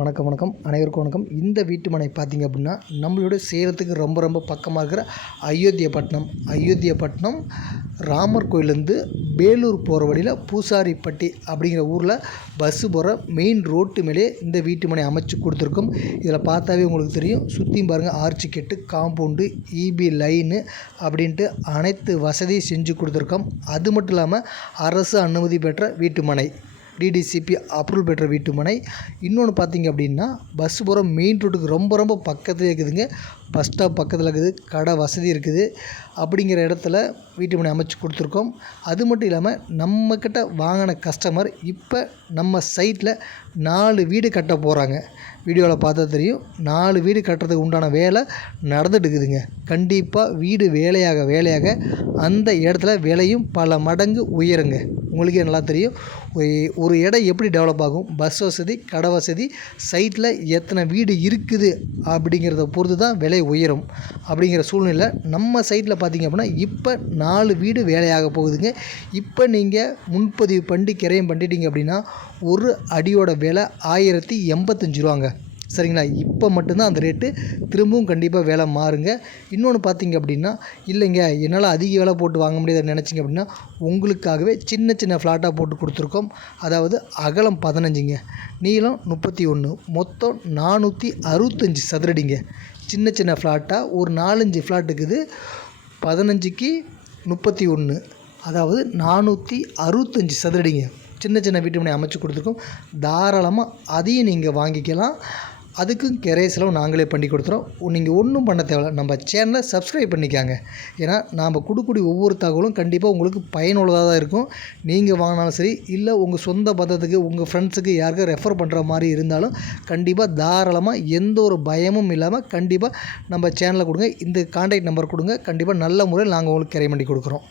வணக்கம் வணக்கம் அனைவருக்கும் வணக்கம். இந்த வீட்டு மனை பார்த்திங்க அப்படின்னா நம்மளோட சேலத்துக்கு ரொம்ப ரொம்ப பக்கமாக இருக்கிற அயோத்தியப்பட்டினம் ராமர் கோயிலேருந்து வேலூர் போகிற வழியில் பூசாரிப்பட்டி அப்படிங்கிற ஊரில் பஸ்ஸு போகிற மெயின் ரோட்டு மேலே இந்த வீட்டு மனை அமைச்சு கொடுத்துருக்கோம். இதில் பார்த்தாவே உங்களுக்கு தெரியும். சுற்றியும் பாருங்கள், ஆர்ச்சி கெட்டு, காம்பவுண்டு, இபி லைனு அப்படின்ட்டு அனைத்து வசதியும் செஞ்சு கொடுத்துருக்கோம். அது மட்டும் இல்லாமல் அரசு அனுமதி பெற்ற வீட்டு மனை, டிடிசிபி அப்ரூவல் பெற்ற வீட்டு மனை. இன்னொன்று பார்த்திங்க அப்படின்னா பஸ் போகிற மெயின் ரோட்டுக்கு ரொம்ப ரொம்ப பக்கத்துலேயே இருக்குதுங்க. பஸ் ஸ்டாப் பக்கத்தில் இருக்குது, கடை வசதி இருக்குது. அப்படிங்கிற இடத்துல வீட்டு மனை அமைச்சு கொடுத்துருக்கோம். அது மட்டும் இல்லாமல் நம்மக்கிட்ட வாங்கின கஸ்டமர் இப்போ நம்ம சைட்டில் 4 வீடு கட்ட போகிறாங்க. வீடியோவில் பார்த்தா தெரியும். 4 வீடு கட்டுறதுக்கு உண்டான வேலை நடந்துட்டு இருக்குதுங்க. கண்டிப்பாக வீடு வேலையாக அந்த இடத்துல விலையும் பல மடங்கு உயருங்க. உங்களுக்கே நல்லா தெரியும். ஒரு இடம் எப்படி டெவலப் ஆகும், பஸ் வசதி, கடை வசதி, சைட்டில் எத்தனை வீடு இருக்குது அப்படிங்கிறத பொறுத்து தான் விலை உயரும். அப்படிங்கிற சூழ்நிலை நம்ம சைட்டில் பார்த்திங்க அப்படின்னா இப்போ 4 வீடு வேலையாக போகுதுங்க. இப்போ நீங்கள் முன்பதிவு பண்ணி கிரையம் பண்ணிட்டீங்க அப்படின்னா ஒரு அடியோட விலை 1085 ரூபாங்க. சரிங்களா? இப்போ மட்டும்தான் அந்த ரேட்டு. திரும்பவும் கண்டிப்பாக விலை மாறுங்க. இன்னொன்று பார்த்திங்க அப்படின்னா, இல்லைங்க என்னால் அதிக விலை போட்டு வாங்க முடியாதுன்னு நினச்சிங்க அப்படின்னா உங்களுக்காகவே சின்ன சின்ன ஃப்ளாட்டாக போட்டு கொடுத்துருக்கோம். அதாவது அகலம் 15ங்க, நீளம் 31, மொத்தம் 465 சதுரடிங்க. சின்ன சின்ன ஃப்ளாட்டாக ஒரு 4-5 ஃப்ளாட் இருக்குது. 15க்கு 31, அதாவது 465 சதுரடிங்க. சின்ன சின்ன வீட்டு மனை அமைச்சு கொடுத்துருக்கோம். தாராளமாக அதையும் நீங்கள் வாங்கிக்கலாம். அதுக்கும் கிரைய செலவு நாங்களே பண்ணி கொடுத்துறோம். நீங்கள் ஒன்றும் பண்ண தேவையில்ல. நம்ம சேனலை சப்ஸ்கிரைப் பண்ணிக்காங்க. ஏன்னா நாம் கொடுக்கக்கூடிய ஒவ்வொரு தகவலும் கண்டிப்பாக உங்களுக்கு பயனுள்ளதாக தான் இருக்கும். நீங்கள் வாங்கினாலும் சரி, இல்லை உங்கள் சொந்த பந்தத்துக்கு, உங்கள் ஃப்ரெண்ட்ஸுக்கு யாருக்கும் ரெஃபர் பண்ணுற மாதிரி இருந்தாலும் கண்டிப்பாக தாராளமாக எந்த ஒரு பயமும் இல்லாமல் கண்டிப்பாக நம்ம சேனலை கொடுங்க. இந்த கான்டாக்ட் நம்பர் கொடுங்க. கண்டிப்பாக நல்ல முறையில் நாங்கள் உங்களுக்கு கிரையம் பண்ணி கொடுக்குறோம்.